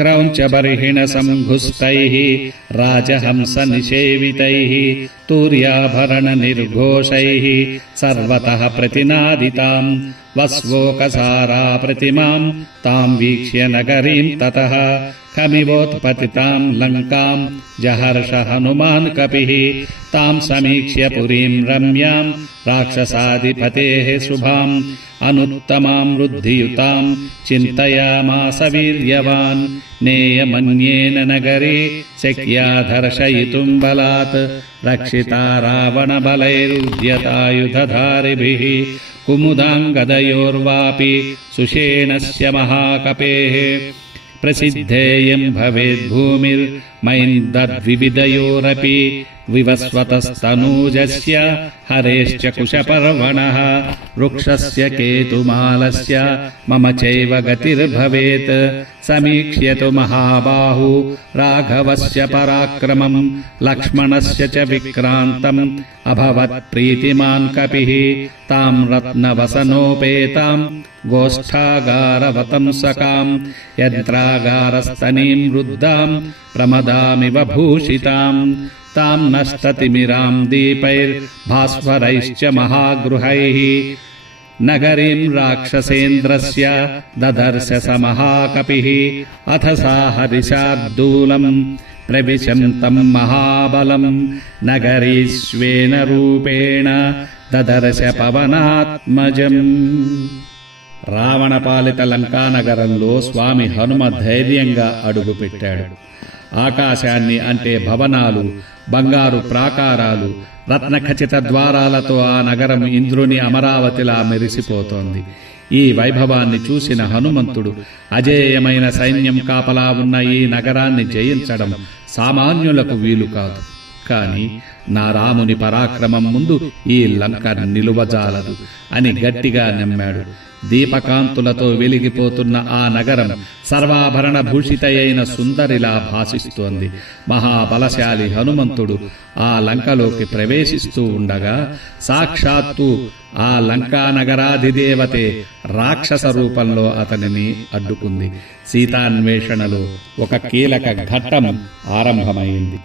क्रौञ्चबर्हिणसंघुष्टैः राजहंसनिषेवितैः तूर्याभरणनिर्घोषैः सर्वतः प्रतिनादिताम् वस्वोकसारा प्रतिमाम् ताम् वीक्ष्य नगरीम् ततः खमिवोत्पतिताम् लङ्काम् जहर्ष हनुमान् कपिः ताम् समीक्ष्य पुरीम् रम्याम् राक्षसाधिपतेः शुभाम् अनुत्तमाम् वृद्धियुताम् चिन्तयामास वीर्यवान् नेयमन्येन नगरे शक्या दर्शयितुम् बलात् रक्षिता रावणबलैरुद्यतायुधधारिभिः कुमुदाङ्गदयोर्वापि सुषेणस्य महाकपेः प्रसिद्धेयम् भवेद्भूमिर्मैन्दद्विविधयोरपि विवस्वतस्तनूजस्य हरेश्च कुशपर्वणः वृक्षस्य केतुमालस्य मम चैव गतिर्भवेत् समीक्ष्यतु महाबाहु राघवस्य पराक्रमम् लक्ष्मणस्य च विक्रान्तम् अभवत् प्रीतिमान् कपिः ताम् रत्नवसनोपेताम् गोष्ठागारवतंसकाम् यन्त्रागारस्तनीम् वृद्धाम् प्रमदामिव भूषिताम् ताम् नष्टतिमिराम् दीपैर्भास्वरैश्च महागृहैः नगरीम् राक्षसेन्द्रस्य ददर्श स महाकपिः अथ सा हरिशार्दूलम् प्रविशन्तम् महाबलम् नगरीश्वेन रूपेण ददर्श पवनात्मजम् రావణపాలిత లంకానగరంలో స్వామి హనుమ ధైర్యంగా అడుగుపెట్టాడు. ఆకాశాన్ని అంటే భవనాలు, బంగారు ప్రాకారాలు, రత్నఖచిత ద్వారాలతో ఆ నగరం ఇంద్రుని అమరావతిలా మెరిసిపోతోంది. ఈ వైభవాన్ని చూసిన హనుమంతుడు అజేయమైన సైన్యం కాపలా ఉన్న ఈ నగరాన్ని జయించడం సామాన్యులకు వీలు కాదు. కాని నా రాముని పరాక్రమం ముందు ఈ లంక నిలువజాలదు అని గట్టిగా నమ్మాడు. దీపకాంతులతో వెలిగిపోతున్న ఆ నగరం సర్వాభరణ భూషితయైన సుందరిలా భాసిస్తోంది. మహాబలశాలి హనుమంతుడు ఆ లంకలోకి ప్రవేశిస్తూ ఉండగా సాక్షాత్తు ఆ లంకా నగరాధిదేవతే రాక్షస రూపంలో అతనిని అడ్డుకుంది. సీతాన్వేషణలో ఒక కీలక ఘట్టం ఆరంభమైంది.